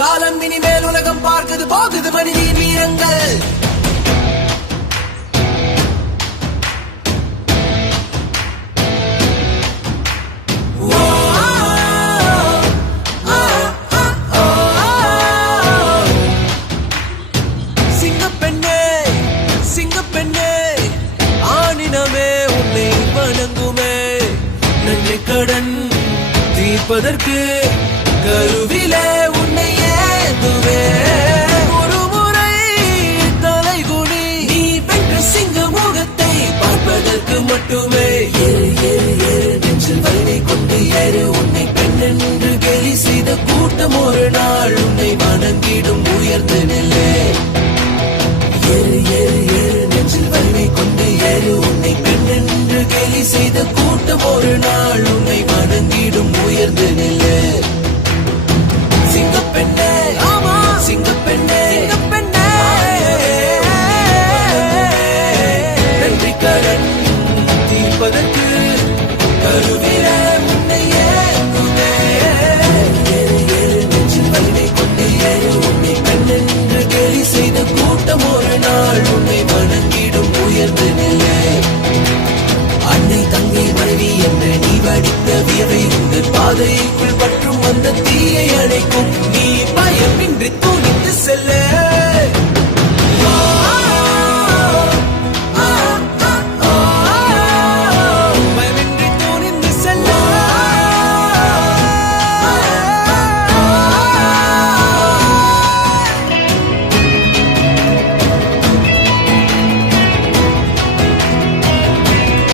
காலம் இனிமேல் உலகம் பார்க்குது போகுது மனிதன் வீரங்கள். சிங்கப்பெண்ணே சிங்கப்பெண்ணே ஆனினமே உன்னை வணங்குமே. நன்றி கடன் தீர்ப்பதற்கு கருவிலே உன்னை ஏந்துவே. ஒரு முறை தலைகுனி நீ வென்ற சிங்க முகத்தை பார்ப்பதற்கு மட்டுமே. ஏறு ஏறு ஏறு நெஞ்சில் வலிமை கொண்டு ஏறு. உன்னை பெண் என்று கேலி செய்த கூட்டம் ஒரு நாள் உன்னை வணங்கிடும் உயர்ந்து நில்லே. ஏறு ஏறு ஏறு நெஞ்சில் வலிமை கொண்டு ஏறு. உன்னை பெண் என்று கேலி செய்த கூட்டம் ஒரு நாள் உன்னை வணங்கிடும் உயர்ந்து நில்லே. சிங்கப்பெண்ணே ஆமா சிங்கப்பெண்ணே சிங்கப்பெண்ணே நன்றி கடன் தீர்ப்பதற்கு கருவில உன்னை ஏங்குமே. ஏறு ஏறு நெஞ்சில் வலிமை கொண்டு ஏறு. உன்னை பெண் என்று கேலி செய்த கூட்டம் ஒரு நாள் உன்னை வணங்கிடும் உயர்ந்து நில்லே. அன்னை தங்கை மனைவி என்று நீ வடித்த வியவை உங்கள் பாதைக்குள் பற்றும் அந்த தீயை அணைக்கும். நீ பயமின்றி